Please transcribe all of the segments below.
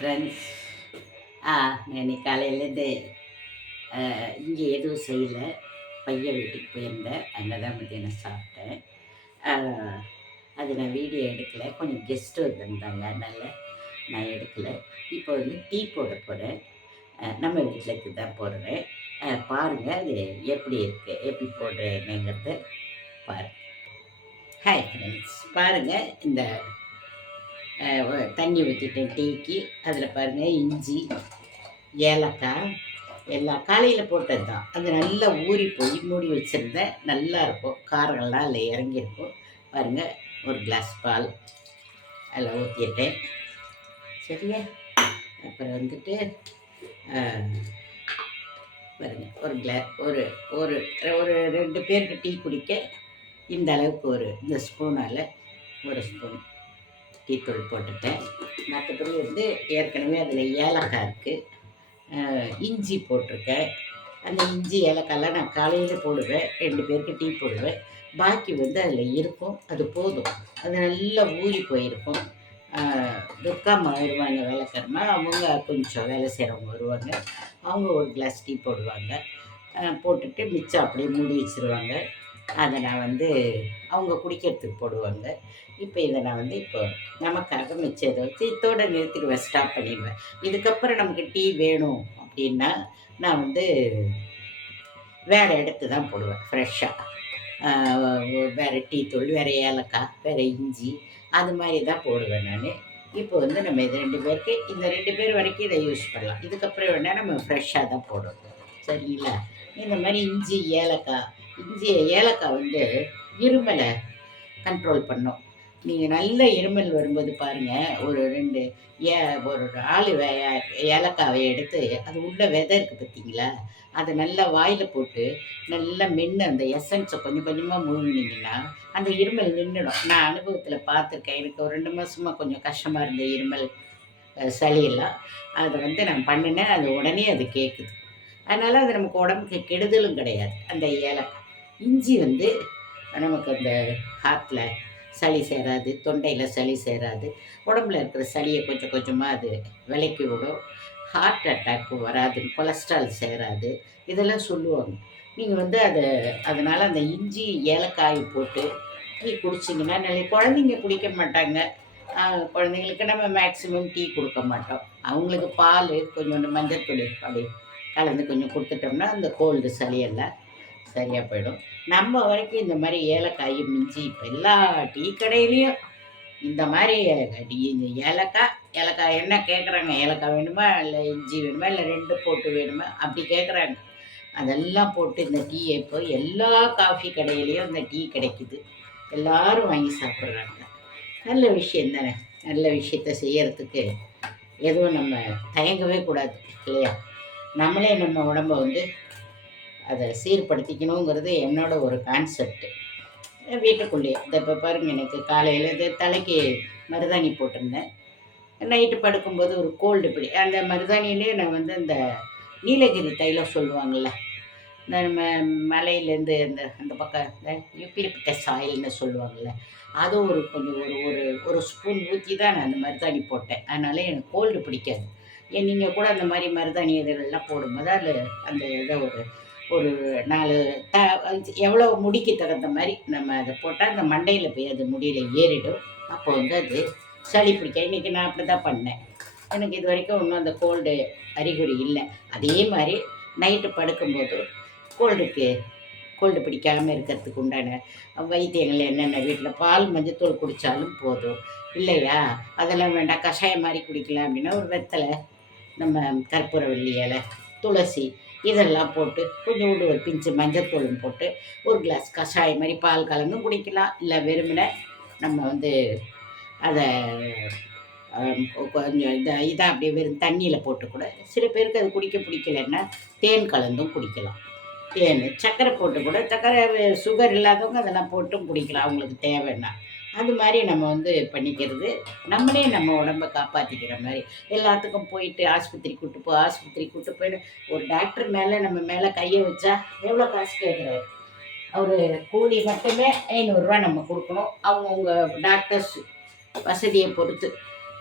Friends ஆ நான் காலையிலேருந்து இங்கே எதுவும் செய்யலை. பையன் வீட்டுக்கு போயிருந்தேன். அங்கே தான் மத்தியானம் சாப்பிட்டேன். அது நான் வீடியோ எடுக்கலை. கொஞ்சம் கெஸ்ட்டு வந்திருந்தாங்க. அதனால் நான் எடுக்கலை. இப்போ வந்து டீ போட போகிறேன் நம்ம வீட்டில் தான் போடுறேன். பாருங்கள் அது எப்படி இருக்குது எப்படி போடுறேனுங்கிறத பாருங்கள் ஹாய் ஃப்ரெண்ட்ஸ் பாருங்கள் இந்த தண்ணி ஊற்றிட்டேன் டீக்கு அதில் பாருங்கள் இஞ்சி ஏலக்காய் எல்லாம் காலையில் போட்டது தான் அது நல்லா ஊறி போய் மூடி வச்சுருந்தேன் நல்லா இருக்கும். காரங்கள்லாம் அதில் இறங்கியிருக்கும். பாருங்கள் ஒரு கிளாஸ் பால் அதில் ஊற்றிட்டேன் சரியா? அப்புறம் வந்துட்டு பாருங்கள் ஒரு கிளா ஒரு ஒரு ஒரு ரெண்டு பேருக்கு டீ குடிக்க இந்த அளவுக்கு ஒரு இந்த ஸ்பூனால் ஒரு ஸ்பூன் டீத்தூள் போட்டுட்டேன். மற்றபடி வந்து ஏற்கனவே அதில் ஏலக்காய் இருக்குது இஞ்சி போட்டிருக்கேன். அந்த இஞ்சி ஏலக்காயெலாம் நான் காலையில் போடுவேன். ரெண்டு பேருக்கு டீ போடுவேன். பாக்கி வந்து அதில் இருக்கும். அது போதும். அது நல்லா ஊறி போயிருக்கும். ஆஹ் வருவாங்க வேலைக்காரமா அவங்க கொஞ்சம் வேலை செய்கிறவங்க வருவாங்க. அவங்க ஒரு கிளாஸ் டீ போடுவாங்க. போட்டுட்டு மிச்சம் அப்படியே மூடி வச்சுருவாங்க. அதை நான் வந்து அவங்க குடிக்கிறதுக்கு போடுவாங்க. இப்போ இதை நான் வந்து இப்போ நமக்காக மிச்சம் இதை வச்சு இதோட நிறுத்திடுவேன் ஸ்டாப் பண்ணிடுவேன். இதுக்கப்புறம் நமக்கு டீ வேணும் அப்படின்னா நான் வந்து வேறு எடுத்து தான் போடுவேன் ஃப்ரெஷ்ஷாக வேறு டீ தூள் வேறு ஏலக்காய் வேறு இஞ்சி அது மாதிரி தான் போடுவேன் நான். இப்போ வந்து நம்ம இது ரெண்டு பேருக்கு இந்த ரெண்டு பேர் வரைக்கும் இதை யூஸ் பண்ணலாம். இதுக்கப்புறம் வேணால் நம்ம ஃப்ரெஷ்ஷாக தான் போடுவோம். சரிங்களா? இந்த மாதிரி இஞ்சி ஏலக்காய் இஞ்சி ஏலக்காய் வந்து இருமலை கண்ட்ரோல் பண்ணும். நீங்கள் நல்ல இருமல் வரும்போது பாருங்கள் ஒரு ரெண்டு ஏ ஒரு ஆள் வே ஏலக்காவை எடுத்து அது உள்ள விதை இருக்குது பார்த்தீங்களா? அதை நல்லா வாயில் போட்டு நல்லா மென்று அந்த எசன்ஸை கொஞ்சம் கொஞ்சமாக முழுங்கினீங்கன்னா அந்த இருமல் நின்றுடும் நான் அனுபவத்தில் பார்த்துருக்கேன். எனக்கு ஒரு ரெண்டு மாதமாக கொஞ்சம் கஷ்டமாக இருந்த இருமல் சளியெல்லாம். அதை வந்து நான் பண்ணினேன். அது உடனே அது கேட்குது அதனால் அது நமக்கு உடம்புக்கு கெடுதலும் கிடையாது அந்த ஏலக்காய். இஞ்சி வந்து நமக்கு அந்த ஹார்ட்டில் சளி சேராது தொண்டையில் சளி சேராது. உடம்புல இருக்கிற சளியை கொஞ்சம் கொஞ்சமாக அது விலக்கி விடும். ஹார்ட் அட்டாக்கு வராது கொலஸ்ட்ரால் சேராது. இதெல்லாம் சொல்லுவாங்க. நீங்கள் வந்து அதை அதனால் அந்த இஞ்சி ஏலக்காய் போட்டு டீ குடிச்சிங்கன்னா நிறைய குழந்தைங்க குடிக்க மாட்டாங்க. குழந்தைங்களுக்கு நம்ம மேக்ஸிமம் டீ கொடுக்க மாட்டோம். அவங்களுக்கு பால் கொஞ்சோண்டு மஞ்சத்தூள் அப்படி கலந்து கொஞ்சம் கொடுத்துட்டோம்னா அந்த கோல்டு சளியெல்லாம் சரியாக போயிடும். நம்ம வரைக்கும் இந்த மாதிரி ஏலக்காயும் மிஞ்சி இப்போ எல்லா டீ கடையிலையும் இந்த மாதிரி இந்த ஏலக்காய் ஏலக்காய் என்ன கேட்குறாங்க ஏலக்காய் வேணுமா? இல்லை இஞ்சி வேணுமா? இல்லை ரெண்டு போட்டு வேணுமா? அப்படி கேட்குறாங்க அதெல்லாம் போட்டு இந்த டீயை இப்போ எல்லா காஃபி கடையிலையும் இந்த டீ கிடைக்குது. எல்லாரும் வாங்கி சாப்பிட்றாங்க. நல்ல விஷயம் தானே? நல்ல விஷயத்த செய்யறதுக்கு எதுவும் நம்ம தயங்கவே கூடாது இல்லையா? நம்மளே நம்ம உடம்ப வந்து அதை சீர்படுத்திக்கணுங்கிறது என்னோட ஒரு கான்செப்ட் வீட்டுக்குள்ளேயே. இந்த இப்போ பாருங்கள் எனக்கு காலையில் இது தலைக்கு மருதாணி போட்டிருந்தேன். நைட்டு படுக்கும்போது ஒரு கோல்டு பிடி. அந்த மருதாணியிலே நான் வந்து இந்த நீலகிரி தைலம் சொல்லுவாங்கள்ல இந்த நம்ம மலையிலேருந்து இந்த அந்த பக்கம் இந்த யூக்லிப்டஸ் ஆயில்னு சொல்லுவாங்கள்ல அது ஒரு கொஞ்சம் ஒரு ஒரு ஒரு ஸ்பூன் ஊற்றி தான் நான் அந்த மருதாணி போட்டேன். அதனால் எனக்கு கோல்டு பிடிக்காது. நீங்கள் கூட அந்த மாதிரி மருதாணி இதெல்லாம் போடும்போது அதில் அந்த இதை ஒரு ஒரு நாலு த எவ்வளோ முடிக்கு தகுந்த மாதிரி நம்ம அதை போட்டால் அந்த மண்டையில் போய் அது முடியில் ஏறிடும். அப்போ வந்து அது சளி பிடிக்க இன்றைக்கி நான் அப்படி தான் பண்ணேன். எனக்கு இது வரைக்கும் ஒன்றும் அந்த கோல்டு அறிகுறி இல்லை. அதே மாதிரி நைட்டு படுக்கும்போது கோல்டுக்கு கோல்டு பிடிக்காமல் இருக்கிறதுக்கு உண்டான வைத்தியங்கள் என்னென்ன வீட்டில் பால் மஞ்சத்தூள் குடித்தாலும் போதும். இல்லையா? அதெல்லாம் வேண்டாம். கஷாயம் மாதிரி குடிக்கலாம் அப்படின்னா ஒரு வெத்தலை நம்ம கற்பூரவல்லி இலை துளசி இதெல்லாம் போட்டு கொஞ்சோண்டு ஒரு பிஞ்சு மஞ்சத்தூளும் போட்டு ஒரு கிளாஸ் கஷாயம் மாதிரி பால் கலந்தும் குடிக்கலாம். இல்லை வெறுமனே நம்ம வந்து அதை கொஞ்சம் இதை இதை அப்படியே வெறும் தண்ணியில் போட்டு கூட சில பேருக்கு அது குடிக்க பிடிக்கலன்னா தேன் கலந்தும் குடிக்கலாம். தேன் சர்க்கரை போட்டு கூட சர்க்கரை சுகர் இல்லாதவங்க அதெல்லாம் போட்டும் குடிக்கலாம். அவங்களுக்கு தேவைன்னா. அது மாதிரி நம்ம வந்து பண்ணிக்கிறது. நம்மளே நம்ம உடம்ப காப்பாற்றிக்கிற மாதிரி. எல்லாத்துக்கும் போயிட்டு ஆஸ்பத்திரி கூட்டு போ ஆஸ்பத்திரி கூட்டு போயிட்டு ஒரு டாக்டர் மேலே நம்ம மேலே கையை வச்சா எவ்வளோ காசு கேட்குறாரு? அவர் கூலி மட்டுமே ஐநூறுரூவா நம்ம கொடுக்கணும். அவங்கவுங்க டாக்டர்ஸ் வசதியை பொறுத்து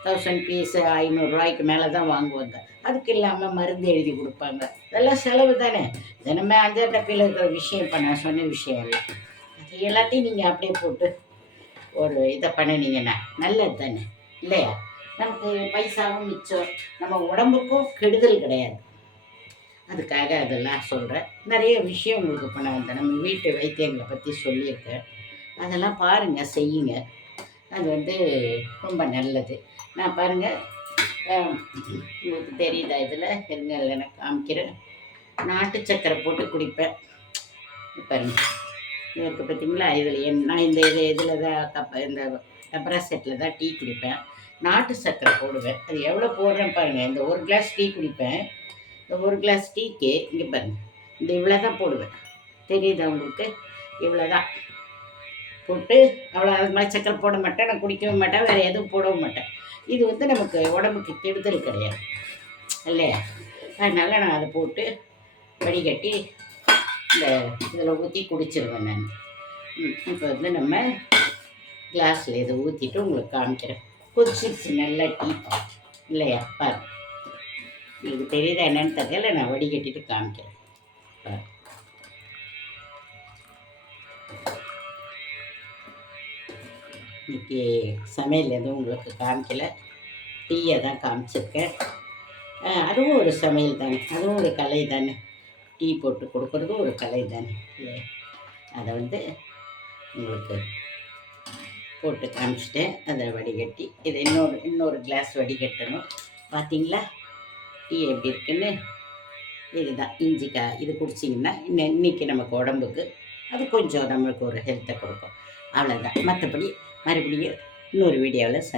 தௌசண்ட் பீஸ் ஐநூறுரூவாய்க்கு மேலே தான் வாங்குவாங்க. அதுக்கு இல்லாமல் மருந்து எழுதி கொடுப்பாங்க. இதெல்லாம் செலவு தானே. தினமே அஞ்சாறு டப்பியில் இருக்கிற விஷயம் இப்போ நான் சொன்ன விஷயம் இல்லை. அது எல்லாத்தையும் நீங்கள் அப்படியே போட்டு ஒரு இதை பண்ணினீங்கன்னா நல்லது தானே இல்லையா? நமக்கு பைசாவும் மிச்சம் நம்ம உடம்புக்கும் கெடுதல் கிடையாது. அதுக்காக அதெல்லாம் சொல்கிறேன் நிறைய விஷயம் உங்களுக்கு பண்ண வந்தேன். நம்ம வீட்டு வைத்தியங்களை பற்றி சொல்லியிருக்கேன். அதெல்லாம் பாருங்கள் செய்யுங்க. அது வந்து ரொம்ப நல்லது. நான் பாருங்கள் உங்களுக்கு தெரியுதா இதில்? இருங்க எனக்கு காமிக்கிறேன். நாட்டு சக்கரை போட்டு குடிப்பேன். இப்போ இருக்குது பார்த்தீங்களா இதில் என் நான் இந்த இது இதில் தான் கப்ப இந்த டபரா செட்டில் தான் டீ குடிப்பேன். நாட்டு சர்க்கரை போடுவேன். அது எவ்வளோ போடுறேன் பாருங்கள் இந்த ஒரு கிளாஸ் டீ குடிப்பேன். இந்த ஒரு கிளாஸ் டீக்கு இங்கே பாருங்கள் இந்த இவ்வளோ தான் போடுவேன். தெரியுது உங்களுக்கு? இவ்வளோ தான். போட்டு அவ்வளோ அது மாதிரி சக்கரை போட மாட்டேன். நான் குடிக்கவும் மாட்டேன். வேறு எதுவும் போடவும் மாட்டேன். இது வந்து நமக்கு உடம்புக்கு கெடுதல் கிடையாது. இல்லையா? அதனால் நான் அதை போட்டு வடிகட்டி இந்த இதில் ஊற்றி குடிச்சிருவேன் நான். இப்போ வந்து நம்ம கிளாஸில் இதை ஊற்றிட்டு உங்களுக்கு காமிக்கிறேன். கொதிச்சிருச்சு நல்லா டீ இல்லையா? பாரு. உங்களுக்கு தெரியுதா என்னன்னு தெரியல நான் வடிகட்டிட்டு காமிக்கிறேன். பாரு. இன்னைக்கு சமையல் எதுவும் உங்களுக்கு காமிக்கல. டீயை தான் காமிச்சிருக்கேன். அதுவும் ஒரு சமையல் தானே. அதுவும் ஒரு கலை தானே. டீ போட்டு கொடுக்குறதும் ஒரு கலை தானே. அதை வந்து உங்களுக்கு போட்டு காமிச்சிட்டேன் அதை வடிகட்டி இது இன்னொரு இன்னொரு கிளாஸ் வடிகட்டணும். பார்த்தீங்களா? டீ எப்படி இருக்குன்னு? இதுதான். இஞ்சி கா இது குடிச்சிங்கன்னா இன்னும் இன்றைக்கி நமக்கு உடம்புக்கு அது கொஞ்சம் நம்மளுக்கு ஒரு ஹெல்த்தை கொடுக்கும். அவ்வளோதான் மற்றபடி மறுபடியும் இன்னொரு வீடியோவில் சந்தி